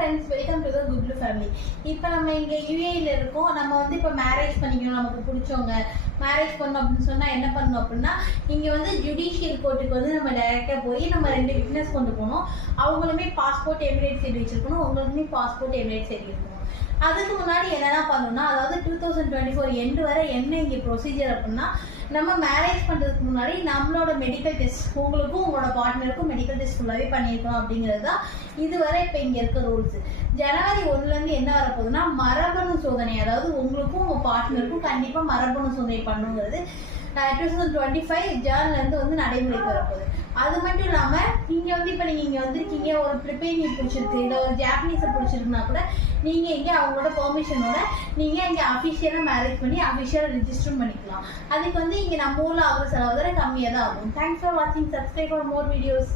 friends, welcome to the Googlu family. இப்போ நம்ம இங்க UAE ல இருக்கோம். நம்ம வந்து இப்போ மேரேஜ் பண்ணிக்கணும், நமக்கு பிடிச்சவங்க மேரேஜ் பண்ணணும் அப்படின்னு சொன்னா என்ன பண்ணணும் அப்படின்னா, இங்க வந்து ஜுடிஷியல் கோர்ட்டுக்கு வந்து நம்ம டைரக்டா போய் நம்ம 2 விட்னஸ் கொண்டு போகணும். அவங்களுமே பாஸ்போர்ட் எமிரேட்ஸ் ஐடி வச்சிருக்கணும், உங்களுக்குமே பாஸ்போர்ட் எமிரேட்ஸ் ஐடி இருக்கணும். அதுக்கு முன்னாடி என்னென்ன பண்ணணும்னா, அதாவது 2024 எண்டு வரை என்ன இங்கே ப்ரொசீஜர் அப்படின்னா, நம்ம மேரேஜ் பண்ணுறதுக்கு முன்னாடி நம்மளோட மெடிக்கல் டெஸ்ட், உங்களுக்கும் உங்களோட பார்ட்னருக்கும் மெடிக்கல் டெஸ்ட் ஃபுல்லாகவே பண்ணியிருக்கோம் அப்படிங்கிறது தான் இதுவரை இப்போ இங்கே இருக்க ரூல்ஸ். ஜனவரி 1லேருந்து என்ன வரப்போகுதுன்னா, மரபணு சோதனை, அதாவது உங்களுக்கும் உங்கள் பார்ட்னருக்கும் கண்டிப்பாக மரபணு சோதனை பண்ணுங்கிறது 2025 ஜான்லேருந்து வந்து நடைமுறைக்கு வரப்போகுது. அது மட்டும் இல்லாமல் இங்கே வந்து இப்போ நீங்கள் இங்கே வந்திருக்கீங்க, ஒரு பிலிப்பைனியை பிடிச்சிருக்கு, இல்லை ஒரு ஜாப்பனீஸை பிடிச்சிருக்குன்னா கூட நீங்கள் இங்கே அவங்களோட பெர்மிஷனோட நீங்கள் இங்கே அஃபிஷியலாக மேரேஜ் பண்ணி அஃபிஷியலாக ரிஜிஸ்டரும் பண்ணிக்கலாம். அதுக்கு வந்து இங்கே நம்ம ஊரில் ஆகிற செலவு கம்மியாக தான் ஆகும். தேங்க்ஸ் ஃபார் வாட்சிங். Subscribe for more videos.